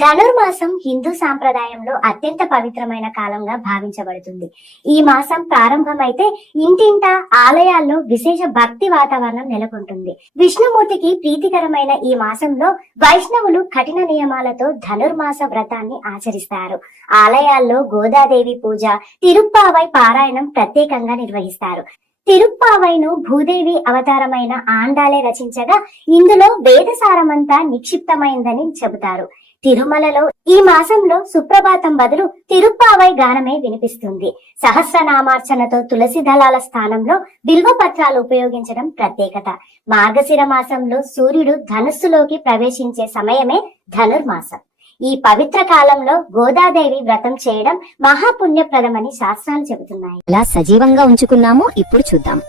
ధనుర్మాసం హిందూ సాంప్రదాయంలో అత్యంత పవిత్రమైన కాలంగా భావించబడుతుంది. ఈ మాసం ప్రారంభమైతే ఇంటింటా ఆలయాల్లో విశేష భక్తి వాతావరణం నెలకొంటుంది. విష్ణుమూర్తికి ప్రీతికరమైన ఈ మాసంలో వైష్ణవులు కఠిన నియమాలతో ధనుర్మాస వ్రతాన్ని ఆచరిస్తారు. ఆలయాల్లో గోదాదేవి పూజ, తిరుప్పావై పారాయణం ప్రత్యేకంగా నిర్వహిస్తారు. తిరుప్పావైను భూదేవి అవతారమైన ఆండాలే రచించగా ఇందులో వేదసారమంతా నిక్షిప్తమైందని చెబుతారు. తిరుమలలో ఈ మాసంలో సుప్రభాతం బదులు తిరుప్పావై గానమే వినిపిస్తుంది. సహస్రనామార్చనతో తులసి దళాల స్థానంలో బిల్వపత్రాలు ఉపయోగించడం ప్రత్యేకత. మార్గశిర మాసంలో సూర్యుడు ధనుస్సులోకి ప్రవేశించే సమయమే ధనుర్మాసం. ఈ పవిత్ర కాలంలో గోదాదేవి వ్రతం చేయడం మహాపుణ్యప్రదమని శాస్త్రాలు చెబుతున్నాయి. ఎలా సజీవంగా ఉంచుకున్నామో ఇప్పుడు చూద్దాం.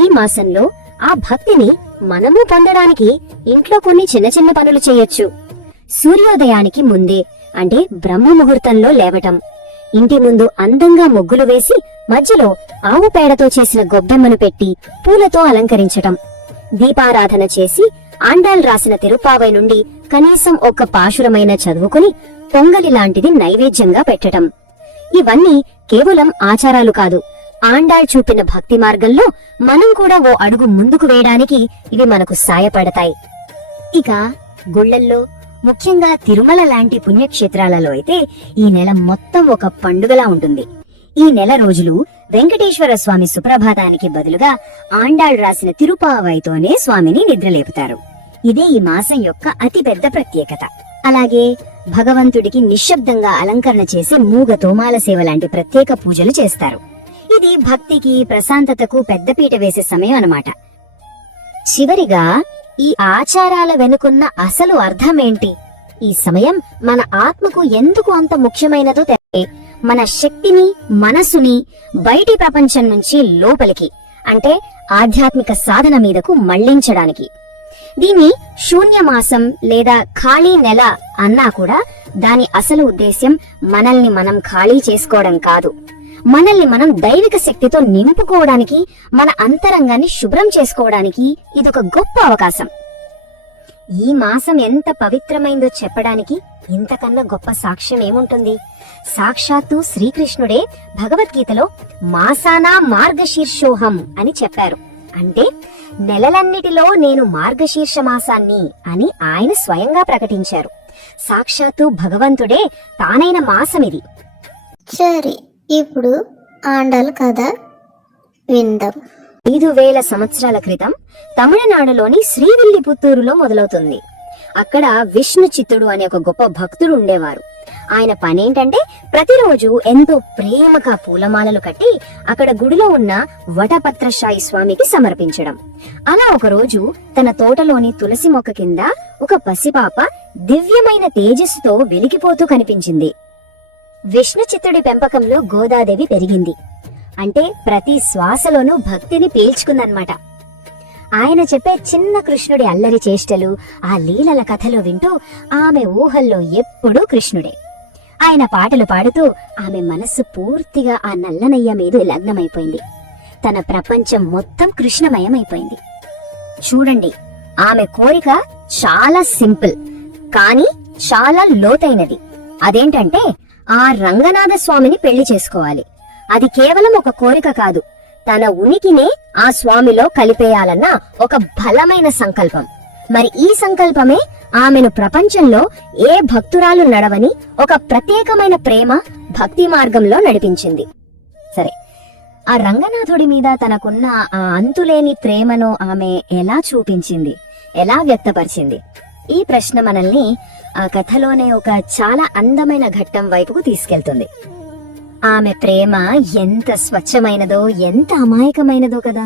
ఈ మాసంలో ఆ భక్తిని మనము పొందడానికి ఇంట్లో కొన్ని చిన్న చిన్న పనులు చేయొచ్చు. సూర్యోదయానికి ముందే అంటే బ్రహ్మ ముహూర్తంలో లేవటం, ఇంటి ముందు అందంగా ముగ్గులు వేసి మధ్యలో ఆవు పేడతో చేసిన గొబ్బెమ్మను పెట్టి పూలతో అలంకరించటం, దీపారాధన చేసి ఆండాల్ రాసిన తిరుప్పావై నుండి కనీసం ఒక పాశురమైన చదువుకుని పొంగలి లాంటిది నైవేద్యంగా పెట్టటం. ఇవన్నీ కేవలం ఆచారాలు కాదు, ఆండాళ్ చూపిన భక్తి మార్గంలో మనం కూడా ఓ అడుగు ముందుకు వేయడానికి ఇవి మనకు సాయపడతాయి. ఇక గుళ్లల్లో, ముఖ్యంగా తిరుమల లాంటి పుణ్యక్షేత్రాలలో అయితే ఈ నెల మొత్తం ఒక పండుగలా ఉంటుంది. ఈ నెల రోజులు వెంకటేశ్వర స్వామి సుప్రభాతానికి బదులుగా ఆండాళ్ రాసిన తిరుప్పావైతోనే స్వామిని నిద్రలేపుతారు. ఇదే ఈ మాసం యొక్క అతిపెద్ద ప్రత్యేకత. అలాగే భగవంతుడికి నిశ్శబ్దంగా అలంకరణ చేసి మూగ తోమాల సేవ లాంటి ప్రత్యేక పూజలు చేస్తారు. ఇది భక్తికి, ప్రశాంతతకు పెద్దపీట వేసే సమయం అన్నమాట. చివరిగా ఈ ఆచారాల వెనుకున్న అసలు అర్థమేంటి? ఈ సమయం మన ఆత్మకు ఎందుకు అంత ముఖ్యమైనదో తెలిపే, మన శక్తిని, మనసుని బయటి ప్రపంచం నుంచి లోపలికి అంటే ఆధ్యాత్మిక సాధన మీదకు మళ్లించడానికి. దీన్ని శూన్యమాసం లేదా ఖాళీ నెల అన్నా కూడా దాని అసలు ఉద్దేశ్యం మనల్ని మనం ఖాళీ చేసుకోవడం కాదు, మనల్ని మనం దైవిక శక్తితో నింపుకోవడానికి, మన అంతరంగాన్ని శుభ్రం చేసుకోవడానికి ఇదొక గొప్ప అవకాశం. ఈ మాసం ఎంత పవిత్రమైందో చెప్పడానికి ఇంతకన్నా గొప్ప సాక్ష్యం ఏముంటుంది? సాక్షాత్తు శ్రీకృష్ణుడే భగవద్గీతలో మాసానా మార్గశీర్షోహం అని చెప్పారు. అంటే నెలలన్నిటిలో నేను మార్గశీర్ష మాసాన్ని అని ఆయన స్వయంగా ప్రకటించారు. సాక్షాత్తు భగవంతుడే తానైన మాసమిది. సరే, ఇప్పుడు ఆండాల్ కథ విందాం. 5000 సంవత్సరాల క్రితం తమిళనాడులోని శ్రీవిల్లిపుత్తూరులో మొదలవుతుంది. అక్కడ విష్ణు చిత్తుడు అనే ఒక గొప్ప భక్తుడు ఉండేవారు. ఆయన పనేంటంటే ప్రతిరోజు ఎంతో ప్రేమగా పూలమాలలు కట్టి అక్కడ గుడిలో ఉన్న వటపత్రశాయి స్వామికి సమర్పించడం. అలా ఒకరోజు తన తోటలోని తులసి మొక్క కింద ఒక పసిపాప దివ్యమైన తేజస్సుతో వెలిగిపోతూ కనిపించింది. విష్ణు చిత్తుడి పెంపకంలో గోదాదేవి పెరిగింది. అంటే ప్రతి శ్వాసలోనూ భక్తిని పీల్చుకుందన్నమాట. ఆయన చెప్పే చిన్న కృష్ణుడి అల్లరి చేష్టలు, ఆ లీలల కథలు వింటూ ఆమె ఊహల్లో ఎప్పుడూ కృష్ణుడే. ఆయన పాటలు పాడుతూ ఆమె మనస్సు పూర్తిగా ఆ నల్లనయ్య మీద లగ్నమైపోయింది. తన ప్రపంచం మొత్తం కృష్ణమయమైపోయింది. చూడండి, ఆమె కోరిక చాలా సింపుల్ కానీ చాలా లోతైనది. అదేంటంటే ఆ రంగనాథ స్వామిని పెళ్లి చేసుకోవాలి. అది కేవలం ఒక కోరిక కాదు, తన ఉనికినే ఆ స్వామిలో కలిపేయాలన్న ఒక బలమైన సంకల్పం. మరి ఈ సంకల్పమే ఆమెను ప్రపంచంలో ఏ భక్తురాలు నడవని ఒక ప్రత్యేకమైన ప్రేమ భక్తి మార్గంలో నడిపించింది. సరే, ఆ రంగనాథుడి మీద తనకున్న ఆ అంతులేని ప్రేమను ఆమె ఎలా చూపించింది, ఎలా వ్యక్తపరిచింది? ఈ ప్రశ్న మనల్ని ఆ కథలోనే ఒక చాలా అందమైన ఘట్టం వైపుకు తీసుకెళ్తుంది. ఆమె ప్రేమ ఎంత స్వచ్ఛమైనదో, ఎంత అమాయకమైనదో కదా.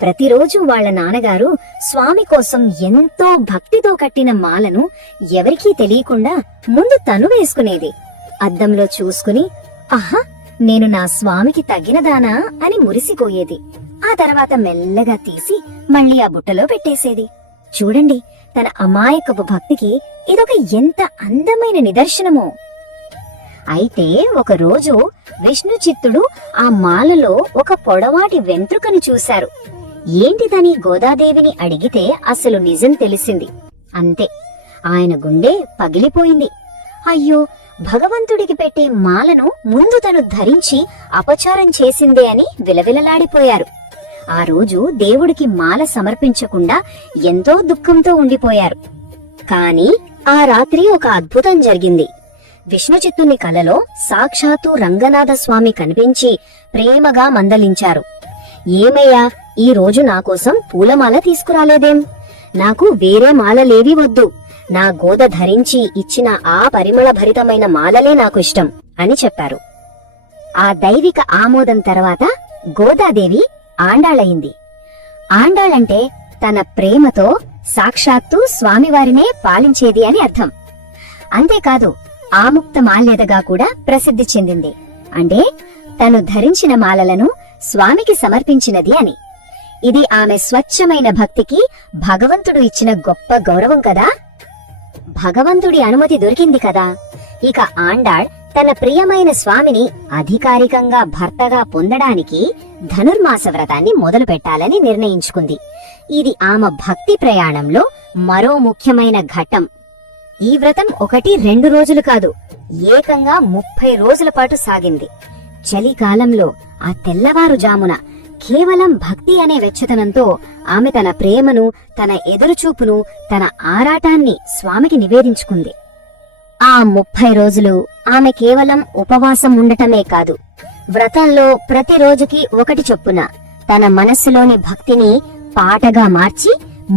ప్రతిరోజు వాళ్ల నాన్నగారు స్వామి కోసం ఎంతో భక్తితో కట్టిన మాలను ఎవరికీ తెలియకుండా ముందు తను వేసుకునేది. అద్దంలో చూసుకుని, ఆహా, నేను నా స్వామికి తగినదానా అని మురిసిపోయేది. ఆ తర్వాత మెల్లగా తీసి మళ్లీ ఆ బుట్టలో పెట్టేసేది. చూడండి, తన అమాయకపు భక్తికి ఇదొక ఎంత అందమైన నిదర్శనమో. అయితే ఒకరోజు విష్ణు చిత్తుడు ఆ మాలలో ఒక పొడవాటి వెంట్రుకను చూశారు. ఏంటిదని గోదాదేవిని అడిగితే అసలు నిజం తెలిసింది. అంతే, ఆయన గుండె పగిలిపోయింది. అయ్యో, భగవంతుడికి పెట్టే మాలను ముందు తను ధరించి అపచారం చేసిందే అని విలవిలలాడిపోయారు. ఆ రోజు దేవుడికి మాల సమర్పించకుండా ఎంతో దుఃఖంతో ఉండిపోయారు. కాని ఆ రాత్రి ఒక అద్భుతం జరిగింది. విష్ణుచిత్తుని కలలో సాక్షాత్తు రంగనాథ స్వామి కనిపించి ప్రేమగా మందలించారు. ఏమయ్యా, ఈ రోజు నాకోసం పూలమాల తీసుకురాలేదేం? నాకు వేరే మాలలేవి వద్దు. నా గోద ధరించి ఇచ్చిన ఆ పరిమళ భరితమైన మాలలే నాకు ఇష్టం అని చెప్పారు. ఆ దైవిక ఆమోదం తర్వాత గోదాదేవి ఆండాళయింది. ఆండాళంటే తన ప్రేమతో సాక్షాత్తు స్వామివారినే పాలించేది అని అర్థం. అంతేకాదు, ఆముక్త మాల్యదగా కూడా ప్రసిద్ధి చెందింది. అంటే తను ధరించిన మాలలను స్వామికి సమర్పించినది అని. ఇది ఆమె స్వచ్ఛమైన భక్తికి భగవంతుడు ఇచ్చిన గొప్ప గౌరవం కదా. భగవంతుడి అనుమతి దొరికింది కదా. ఇక ఆండాళ్ తన ప్రియమైన స్వామిని అధికారికంగా భర్తగా పొందడానికి ధనుర్మాస వ్రతాన్ని మొదలు పెట్టాలని నిర్ణయించుకుంది. ఇది ఆమె భక్తి ప్రయాణంలో మరో ముఖ్యమైన ఘట్టం. ఈ వ్రతం 1-2 రోజులు కాదు, ఏకంగా 30 రోజుల పాటు సాగింది. చలికాలంలో ఆ తెల్లవారుజామున కేవలం భక్తి అనే వెచ్చతనంతో ఆమె తన ప్రేమను, తన ఎదురుచూపును, తన ఆరాటాన్ని స్వామికి నివేదించుకుంది. ఆ 30 రోజులు ఆమె కేవలం ఉపవాసం ఉండటమే కాదు, వ్రతంలో ప్రతి రోజుకి ఒకటి చొప్పున తన మనస్సులోని భక్తిని పాటగా మార్చి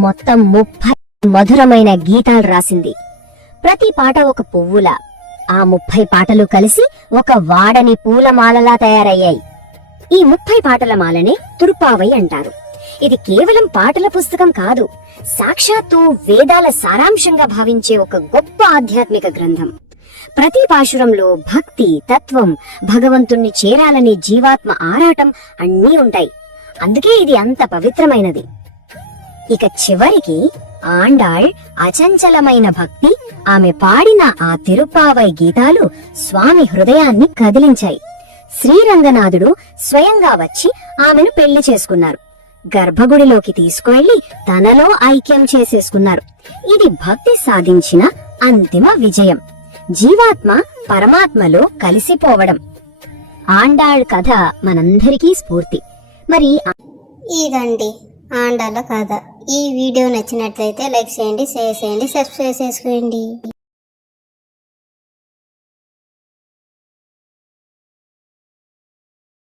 మొత్తం 30 మధురమైన గీతాలు రాసింది. ప్రతి పాట ఒక పువ్వులా, ఆ 30 పాటలు కలిసి ఒక వాడని పూలమాలలా తయారయ్యాయి. ఈ 30 పాటల మాలనే తుర్పావై అంటారు. ఇది కేవలం పాటల పుస్తకం కాదు, సాక్షాత్తు వేదాల సారాంశంగా భావించే ఒక గొప్ప ఆధ్యాత్మిక గ్రంథం. ప్రతి పాశురంలో భక్తి, తత్వం, భగవంతుణ్ణి చేరాలని జీవాత్మ ఆరాటం అన్నీ ఉంటాయి. అందుకే ఇది అంత పవిత్రమైనది. ఇక చివరికి ఆండాళ్ అచంచలమైన భక్తి, ఆమె పాడిన ఆ తిరుప్పావై గీతాలు స్వామి హృదయాన్ని కదిలించాయి. శ్రీరంగనాథుడు స్వయంగా వచ్చి ఆమెను పెళ్లి చేసుకున్నారు. గర్భగుడిలోకి తీసుకువెళ్లి తనలో ఐక్యం చేసేసుకున్నారు. ఇది భక్తి సాధించిన అంతిమ విజయం, జీవాత్మ పరమాత్మలో కలిసిపోవడం. ఆండాళ్ కథ మనందరికీ స్ఫూర్తి. మరి ఇదండి ఆండాల కథ. ఈ వీడియో నచ్చినట్లయితే లైక్ చేయండి, షేర్ చేయండి, సబ్స్క్రైబ్ చేసుకోండి.